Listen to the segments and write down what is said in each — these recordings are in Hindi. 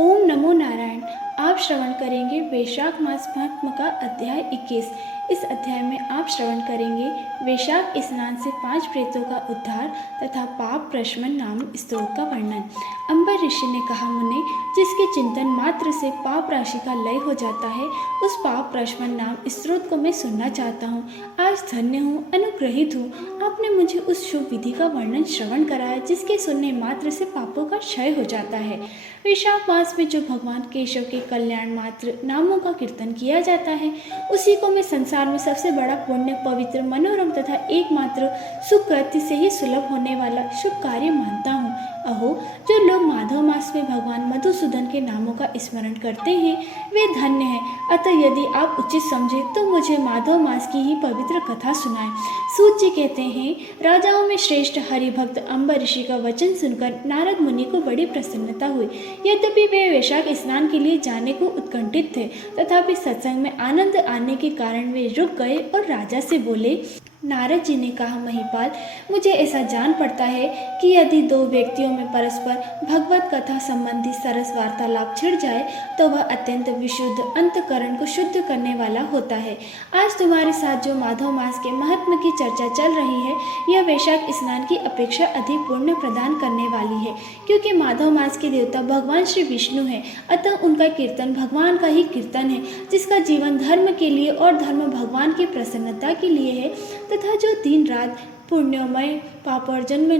ओम नमो नारायण। आप श्रवण करेंगे वैशाख मास महात्म का अध्याय 21। इस अध्याय में आप श्रवण करेंगे वैशाख स्नान से 5 प्रेतों का उद्धार तथा पाप प्रशमन नाम स्तोत्र का वर्णन। अंबर ऋषि ने कहा, मुने, जिसके चिंतन मात्र से पाप राशि का लय हो जाता है, उस पाप प्रशमन नाम स्तोत्र को मैं सुनना चाहता हूँ। आज धन्य हूँ, अनुग्रहित हूँ। आपने मुझे उस शुभ विधि का वर्णन श्रवण कराया जिसके सुनने मात्र से पापों का क्षय हो जाता है। वैशाख मास में जो भगवान केशव के कल्याण मात्र नामों का कीर्तन किया जाता है, उसी को मैं संसार में सबसे बड़ा पुण्य, पवित्र, मनोरम तथा एकमात्र सुकृत्य से ही सुलभ होने वाला शुभ कार्य मानता हूँ। अहो, जो लोग माधव मास में भगवान मधुसूदन के नामों का स्मरण करते हैं, वे धन्य हैं। अतः यदि आप उचित समझे तो मुझे माधव मास की ही पवित्र कथा सुनाएं। सूत जी कहते हैं, राजाओं में श्रेष्ठ हरिभक्त अंबर ऋषि का वचन सुनकर नारद मुनि को बड़ी प्रसन्नता हुई। यद्यपि वे वैशाख स्नान के लिए जाने को उत्कंठित थे, तथापि सत्संग में आनंद आने के कारण वे रुक गए और राजा से बोले। नारद जी ने कहा, महिपाल, मुझे ऐसा जान पड़ता है कि यदि दो व्यक्तियों में परस्पर भगवत कथा संबंधी सरस वार्तालाप छिड़ जाए तो वह अत्यंत विशुद्ध अंतकरण को शुद्ध करने वाला होता है। आज तुम्हारे साथ जो माधव मास के महत्व की चर्चा चल रही है, यह वैशाख स्नान की अपेक्षा अधिक पुण्य प्रदान करने वाली है, क्योंकि माधव मास के देवता भगवान श्री विष्णु है। अतः उनका कीर्तन भगवान का ही कीर्तन है, जिसका जीवन धर्म के लिए और धर्म भगवान की प्रसन्नता के लिए है, तथा जो दिन रात पुण्योमय पापोर्जन में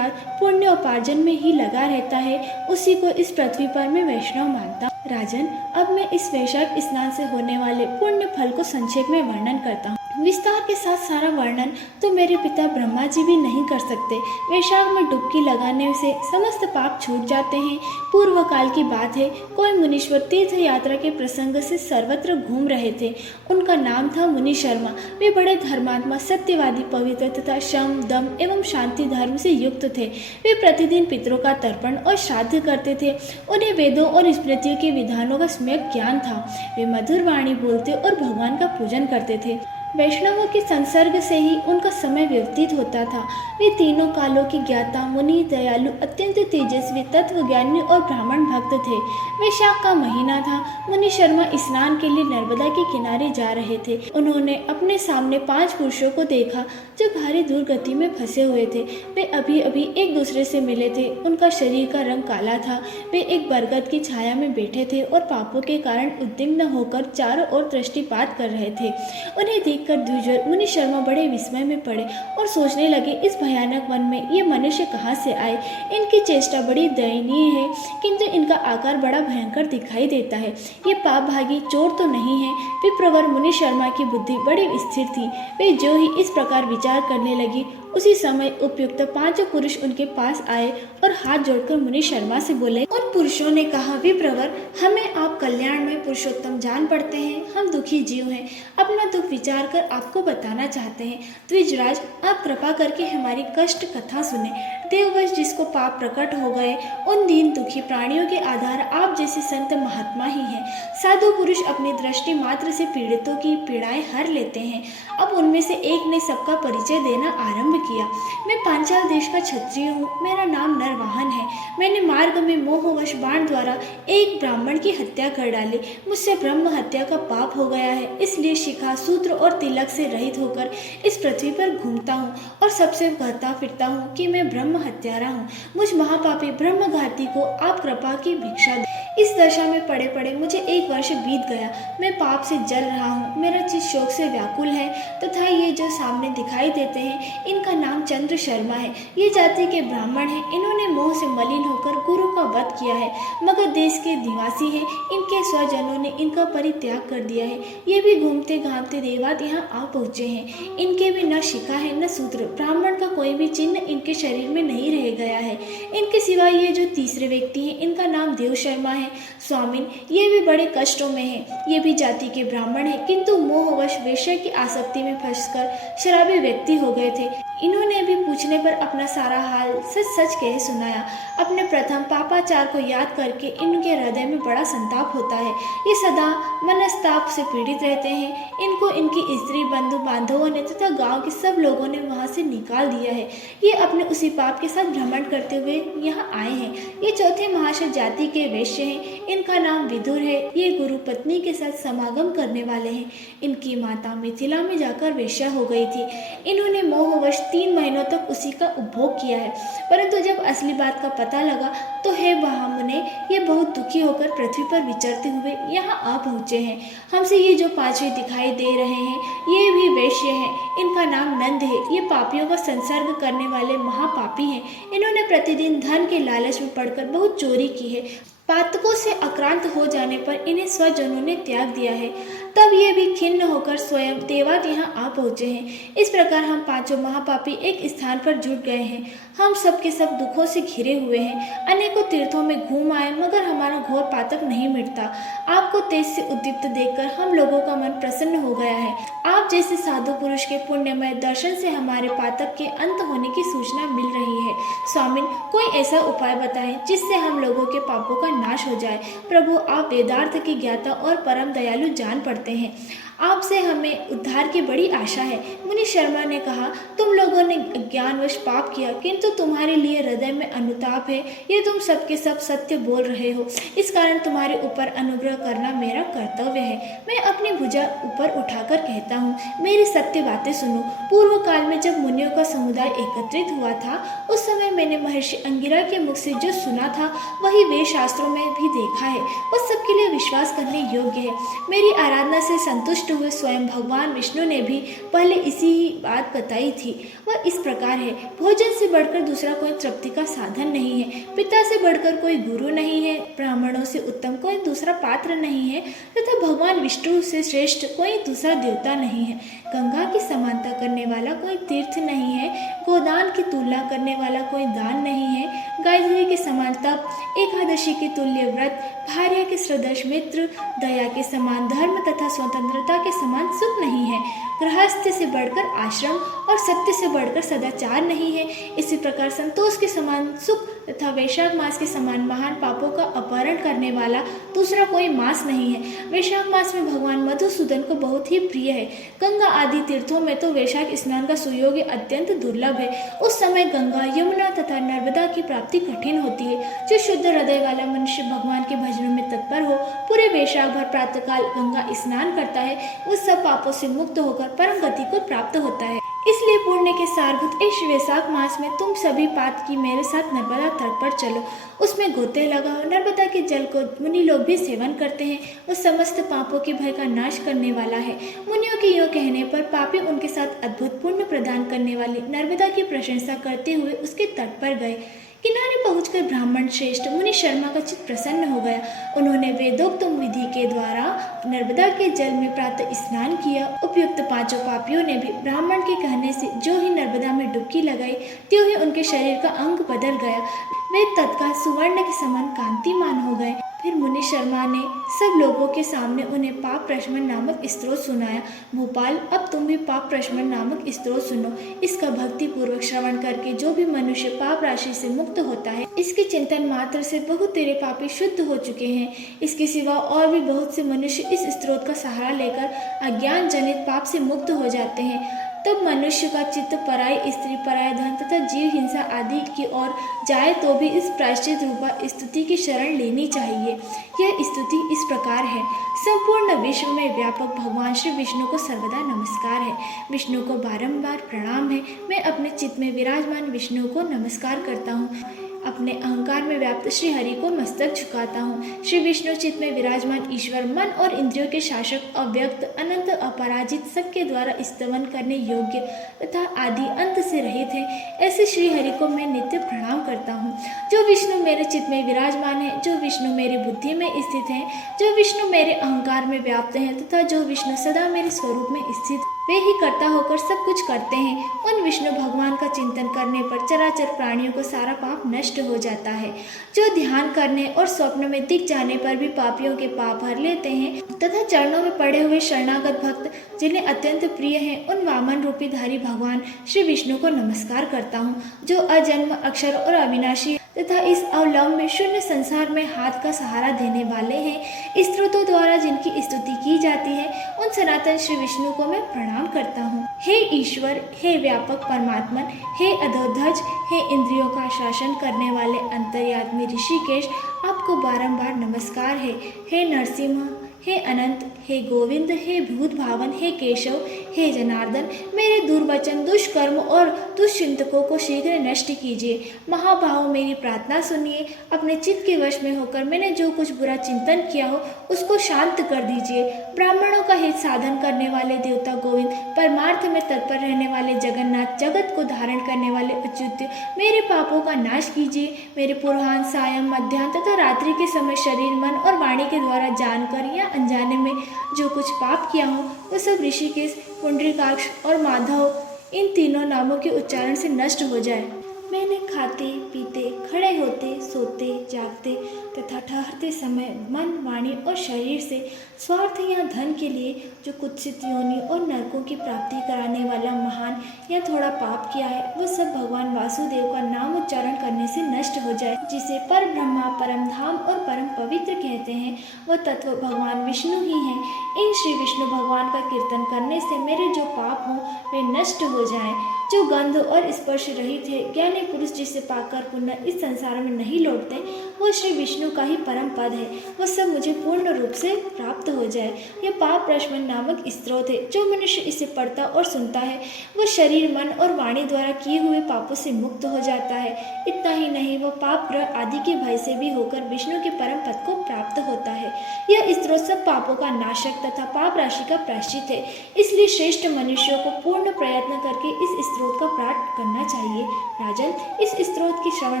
पुण्योपार्जन में ही लगा रहता है, उसी को इस पृथ्वी पर मैं वैष्णव मानता हूँ। राजन, अब मैं इस वैशाख स्नान से होने वाले पुण्य फल को संक्षेप में वर्णन करता हूँ। विस्तार के साथ सारा वर्णन तो मेरे पिता ब्रह्मा जी भी नहीं कर सकते। वैशाख में डुबकी लगाने से समस्त पाप छूट जाते हैं। पूर्व काल की बात है, कोई मुनीश्वर तीर्थ यात्रा के प्रसंग से सर्वत्र घूम रहे थे। उनका नाम था मुनि शर्मा। वे बड़े धर्मात्मा, सत्यवादी, पवित्र तथा शम, दम एवं शांति धर्म से युक्त थे। वे प्रतिदिन पितरों का तर्पण और श्राद्ध करते थे। उन्हें वेदों और स्मृतियों के विधानों का सम्यक ज्ञान था। वे मधुर वाणी बोलते और भगवान का पूजन करते थे। वैष्णवों के संसर्ग से ही उनका समय व्यतीत होता था। वे तीनों कालों की ज्ञाता, मुनि, दयालु, अत्यंत तेजस्वी, तत्वज्ञानी और ब्राह्मण भक्त थे। वैशाख का महीना था। मुनि शर्मा स्नान के लिए नर्मदा के किनारे जा रहे थे। उन्होंने अपने सामने 5 पुरुषों को देखा जो भारी दुर्गति में फंसे हुए थे। वे अभी अभी एक दूसरे से मिले थे। उनका शरीर का रंग काला था। वे एक बरगद की छाया में बैठे थे और पापों के कारण उद्विग्न होकर चारों ओर दृष्टिपात कर रहे थे। उन्हें देखकर द्विजर मुनि शर्मा बड़े विस्मय में पड़े और सोचने लगे, इस भयानक वन में ये मनुष्य कहाँ से आए। इनकी चेष्टा बड़ी दयनीय है, किंतु इनका आकार बड़ा भयंकर दिखाई देता है। ये पाप भागी चोर तो नहीं है। विप्रवर मुनि शर्मा की बुद्धि बड़ी स्थिर थी। वे जो ही इस प्रकार विचार करने लगी, उसी समय उपयुक्त 5 पुरुष उनके पास आए और हाथ जोड़कर मुनि शर्मा से बोले। उन पुरुषों ने कहा, विप्रवर, हमें आप कल्याण में पुरुषोत्तम जान पड़ते हैं। हम दुखी जीव हैं, अपना दुख विचार कर आपको बताना चाहते हैं। द्विजराज, आप कृपा करके हमारी कष्ट कथा सुने। देववश जिसको पाप प्रकट हो गए, उन दीन दुखी प्राणियों के आधार आप जैसे संत महात्मा ही हैं। साधु पुरुष अपनी दृष्टि मात्र से पीड़ितों की पीड़ाएं हर लेते हैं। अब उनमें से एक ने सबका परिचय देना आरंभ किया। मैं पांचाल देश का क्षत्रिय हूँ। मेरा नाम नरवाहन है। मैंने मार्ग में मोहवश बाण द्वारा एक ब्राह्मण की हत्या कर डाली। मुझसे ब्रह्म हत्या का पाप हो गया है, इसलिए शिखा, सूत्र और तिलक से रहित होकर इस पृथ्वी पर घूमता हूँ और सबसे कहता फिरता हूँ कि मैं ब्रह्म हत्यारा हूँ। मुझ महापापी ब्रह्मघाती को आप कृपा की भिक्षा दें। इस दशा में पड़े पड़े मुझे 1 वर्ष बीत गया। मैं पाप से जल रहा हूँ। मेरा चित्त शोक से व्याकुल है। तथा ये जो सामने दिखाई देते हैं, इनका नाम चंद्र शर्मा है। ये जाति के ब्राह्मण हैं। इन्होंने मोह से मलिन होकर गुरु का वध किया है। मगध देश के निवासी हैं। इनके स्वजनों ने इनका परित्याग कर दिया है। ये भी घूमते घामते देवात यहाँ आ पहुँचे हैं। इनके भी न शिखा है न सूत्र। ब्राह्मण का कोई भी चिन्ह इनके शरीर में नहीं रह गया है। इनके सिवा ये जो तीसरे व्यक्ति हैं, इनका नाम देव शर्मा है। स्वामिन, ये भी बड़े कष्टों में हैं। ये भी जाति के ब्राह्मण हैं, किंतु मोहवश वेश्या की आसक्ति में फंसकर शराबी व्यक्ति हो गए थे। इन्होंने भी पूछने पर अपना सारा हाल सच सच कह सुनाया। अपने प्रथम पापाचार को याद करके इनके हृदय में बड़ा संताप होता है। ये सदा मनस्ताप से पीड़ित रहते हैं। इनको इनकी स्त्री, बंधु बांधवों ने तथा गांव के सब लोगों ने वहां से निकाल दिया है। ये अपने उसी पाप के साथ भ्रमण करते हुए यहाँ आए हैं। ये चौथे महाशय जाति के वैश्य हैं। इनका नाम विदुर है। ये गुरु पत्नी के साथ समागम करने वाले हैं। इनकी माता मिथिला में जाकर वेश्या हो गई थी। इन्होंने मोहवश 3 महीनों तक उसी का उपभोग किया है, परंतु जब असली बात का पता लगा तो हे महामुने, ये बहुत दुखी होकर पृथ्वी पर विचरते हुए यहाँ आ पहुँचे हैं। हमसे ये जो 5वें दिखाई दे रहे हैं, ये भी वैश्य हैं। इनका नाम नंद है। ये पापियों का संसर्ग करने वाले महापापी हैं। इन्होंने प्रतिदिन धन के लालच में पड़कर बहुत चोरी की है। पातकों से आक्रांत हो जाने पर इन्हें स्वजनों ने त्याग दिया है। तब ये भी खिन्न होकर स्वयं देवात यहाँ आ पहुँचे हैं। इस प्रकार हम 5 महापापी एक स्थान पर जुट गए हैं। हम सब के सब दुखों से घिरे हुए हैं। अनेकों तीर्थों में घूम आए, मगर हमारा घोर पातक नहीं मिटता। आपको तेज से उद्दीप्त देखकर हम लोगों का मन प्रसन्न हो गया है। आप जैसे साधु पुरुष के पुण्यमय दर्शन से हमारे पातक के अंत होने की सूचना मिल रही है। स्वामिन, कोई ऐसा उपाय बताएं जिससे हम लोगों के पापों का नाश हो जाए। प्रभु, आप वेदार्थ के ज्ञाता और परम दयालु जान पड़ते हैं। आपसे हमें उद्धार की बड़ी आशा है। मुनि शर्मा ने कहा, तुम लोगों ने ज्ञानवश पाप किया, किंतु तुम्हारे लिए हृदय में अनुताप है। ये तुम सबके सब सत्य बोल रहे हो। इस कारण तुम्हारे ऊपर अनुग्रह करना मेरा कर्तव्य है। मैं अपनी भुजा ऊपर उठाकर कहता हूँ, मेरी सत्य बातें सुनो। पूर्व काल में जब मुनियों का समुदाय एकत्रित हुआ था, उस समय मैंने महर्षि अंगिरा के मुख से जो सुना था, वही वेद शास्त्रों में भी देखा है। उस सबके लिए विश्वास करने योग्य है। मेरी आराधना से संतुष्ट हुए स्वयं भगवान विष्णु ने भी पहले इसी ही बात बताई थी। वह इस प्रकार है, भोजन से बढ़कर दूसरा कोई तृप्ति का साधन नहीं है। पिता से बढ़कर कोई गुरु नहीं है। ब्राह्मणों से उत्तम कोई दूसरा पात्र नहीं है, तथा भगवान विष्णु से श्रेष्ठ कोई दूसरा देवता नहीं है। गंगा की समानता करने वाला कोई तीर्थ नहीं है। गोदान की तुलना करने वाला कोई दान नहीं है। गायत्री के समान तप, एकादशी के तुल्य व्रत, भार्या के सदृश मित्र, दया के समान धर्म तथा स्वतंत्रता के समान सुख नहीं है। गृहस्थ से बढ़कर आश्रम और सत्य से बढ़कर सदाचार नहीं है। इसी प्रकार संतोष के समान सुख तथा वैशाख मास के समान महान पापों का अपहरण करने वाला दूसरा कोई मास नहीं है। वैशाख मास में भगवान मधुसूदन को बहुत ही प्रिय है। गंगा आदि तीर्थों में तो वैशाख स्नान का सुयोग अत्यंत दुर्लभ है। उस समय गंगा, यमुना तथा नर्मदा की प्राप्ति कठिन होती है। जो शुद्ध हृदय वाला मनुष्य भगवान के भजनों में तत्पर हो, पूरे वैशाख भर प्रातःकाल गंगा स्नान करता है, वो सब पापों से मुक्त होकर परम गति को प्राप्त होता है। इसलिए पुण्य के सारभूत इस वैशाख मास में तुम सभी पात की मेरे साथ नर्मदा तट पर चलो, उसमें गोते लगाओ। नर्मदा के जल को मुनि लोग भी सेवन करते हैं। वो समस्त पापों के भय का नाश करने वाला है। मुनियों के यूँ कहने पर पापी उनके साथ अद्भुत पुण्य प्रदान करने वाली नर्मदा की प्रशंसा करते हुए उसके तट पर गए। किनारे पहुंचकर ब्राह्मण श्रेष्ठ मुनि शर्मा का चित्त प्रसन्न हो गया। उन्होंने वेदोक्त विधि के द्वारा नर्मदा के जल में प्रातः स्नान किया। उपयुक्त 5 पापियों ने भी ब्राह्मण के कहने से जो ही नर्मदा में डुबकी लगाई, त्यों ही उनके शरीर का अंग बदल गया। वे तत्काल सुवर्ण के समान कांतिमान हो गए। फिर मुनि शर्मा ने सब लोगों के सामने उन्हें पाप प्रशमन नामक स्तोत्र सुनाया। भोपाल, अब तुम भी पाप प्रशमन नामक स्तोत्र सुनो। इसका भक्ति पूर्वक श्रवण करके जो भी मनुष्य पाप राशि से मुक्त होता है, इसके चिंतन मात्र से बहुत तेरे पापी शुद्ध हो चुके हैं। इसके सिवा और भी बहुत से मनुष्य इस स्तोत्र का सहारा लेकर अज्ञान जनित पाप से मुक्त हो जाते हैं। तब मनुष्य का चित्त पराई स्त्री, पराय धन तथा जीव हिंसा आदि की ओर जाए तो भी इस प्रायश्चित रूपा स्तुति की शरण लेनी चाहिए। यह स्तुति इस प्रकार है। संपूर्ण विश्व में व्यापक भगवान श्री विष्णु को सर्वदा नमस्कार है। विष्णु को बारंबार प्रणाम है। मैं अपने चित्त में विराजमान विष्णु को नमस्कार करता हूँ। अपने अहंकार में व्याप्त श्री हरि को मस्तक झुकाता हूँ। श्री विष्णु चित्त में विराजमान ईश्वर, मन और इंद्रियों के शासक, अव्यक्त, अनंत, अपराजित, सबके द्वारा स्तवन करने योग्य तथा आदि अंत से रहित है, ऐसे श्री हरि को मैं नित्य प्रणाम करता हूँ। जो विष्णु मेरे चित्त में विराजमान है, जो विष्णु मेरी बुद्धि में स्थित है, जो विष्णु मेरे अहंकार में व्याप्त है तथा जो विष्णु सदा मेरे स्वरूप में स्थित वे ही कर्ता होकर सब कुछ करते हैं। उन विष्णु भगवान का चिंतन करने पर चराचर प्राणियों को सारा पाप नष्ट हो जाता है। जो ध्यान करने और स्वप्न में दिख जाने पर भी पापियों के पाप हर लेते हैं तथा चरणों में पड़े हुए शरणागत भक्त जिन्हें अत्यंत प्रिय हैं, उन वामन रूपी धारी भगवान श्री विष्णु को नमस्कार करता हूँ, जो अजन्म अक्षर और अविनाशी तथा इस अवलंब शून्य संसार में हाथ का सहारा देने वाले हैं। स्त्रोतों द्वारा जिनकी स्तुति की जाती है, उन सनातन श्री विष्णु को मैं प्रणाम करता हूँ। हे ईश्वर, हे व्यापक परमात्मन, हे अधोध्वज, हे इंद्रियों का शासन करने वाले अंतर्यामी ऋषिकेश, आपको बारंबार नमस्कार है। हे नरसिंह, हे अनंत, हे गोविंद, हे भूत भावन, हे केशव, हे जनार्दन, मेरे दुर्वचन, दुष्कर्म और दुष्चिंतकों को शीघ्र नष्ट कीजिए। महाभाव, मेरी प्रार्थना सुनिए। अपने चित्त के वश में होकर मैंने जो कुछ बुरा चिंतन किया हो उसको शांत कर दीजिए। ब्राह्मणों का हित साधन करने वाले देवता गोविंद, परमार्थ में तत्पर रहने वाले जगन्नाथ, जगत को धारण करने वाले अच्युत, मेरे पापों का नाश कीजिए। मेरे पूर्वाह्न, सायं, मध्याह्न तथा रात्रि के समय शरीर, मन और वाणी के द्वारा जानकर या अनजाने में जो कुछ पाप किया हो वो सब ऋषिकेश, पुंडरीकाक्ष और माधव इन तीनों नामों के उच्चारण से नष्ट हो जाए। मैंने खाते पीते, खड़े होते, सोते, जागते तथा ठहरते समय मन, वाणी और शरीर से स्वार्थ या धन के लिए जो कुत्सित योनि और नरकों की प्राप्ति कराने वाला महान या थोड़ा पाप किया है, वह सब भगवान वासुदेव का नाम उच्चारण करने से नष्ट हो जाए। जिसे पर ब्रह्मा, परम धाम और परम पवित्र कहते हैं, वह तत्व भगवान विष्णु ही हैं। इन श्री विष्णु भगवान का कीर्तन करने से मेरे जो पाप हों वे नष्ट हो जाएं। जो गंध और स्पर्श रहित है, ज्ञानी पुरुष जिसे पाकर पुनः इस संसार में नहीं लौटते, वो श्री विष्णु का ही परम पद है। वह सब मुझे पूर्ण रूप से प्राप्त हो जाए। यह पाप प्रशमन नामक स्त्रोत है। जो मनुष्य इसे पढ़ता और सुनता है, वह शरीर, मन और वाणी द्वारा किए हुए पापों से मुक्त हो जाता है। इतना ही नहीं, वह पाप ग्रह आदि के भय से भी होकर विष्णु के परम पद को प्राप्त होता है। यह स्त्रोत सब पापों का नाशक तथा पाप राशि का प्रायश्चित है। इसलिए श्रेष्ठ मनुष्यों को पूर्ण प्रयत्न करके इस स्त्रोत का पाठ करना चाहिए। राजन, इस स्त्रोत के श्रवण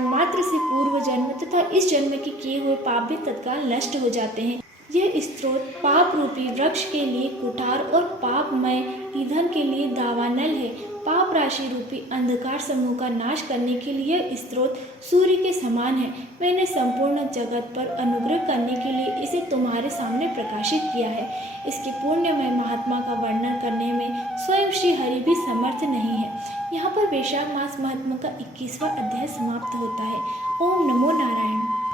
मात्र से पूर्व जन्म तथा इस जन्म के किए हुए पाप भी तत्काल नष्ट हो जाते हैं। यह स्त्रोत पाप रूपी वृक्ष के लिए कुठार और पापमय ईंधन के लिए दावानल है। पाप राशि रूपी अंधकार समूह का नाश करने के लिए यह स्त्रोत सूर्य के समान है। मैंने संपूर्ण जगत पर अनुग्रह करने के लिए इसे तुम्हारे सामने प्रकाशित किया है। इसके पुण्यमय महात्मा का वर्णन करने में स्वयं श्री हरि भी समर्थ नहीं है। यहाँ पर वैशाख मास महात्मा का 21वां अध्याय समाप्त होता है। ओम नमो नारायण।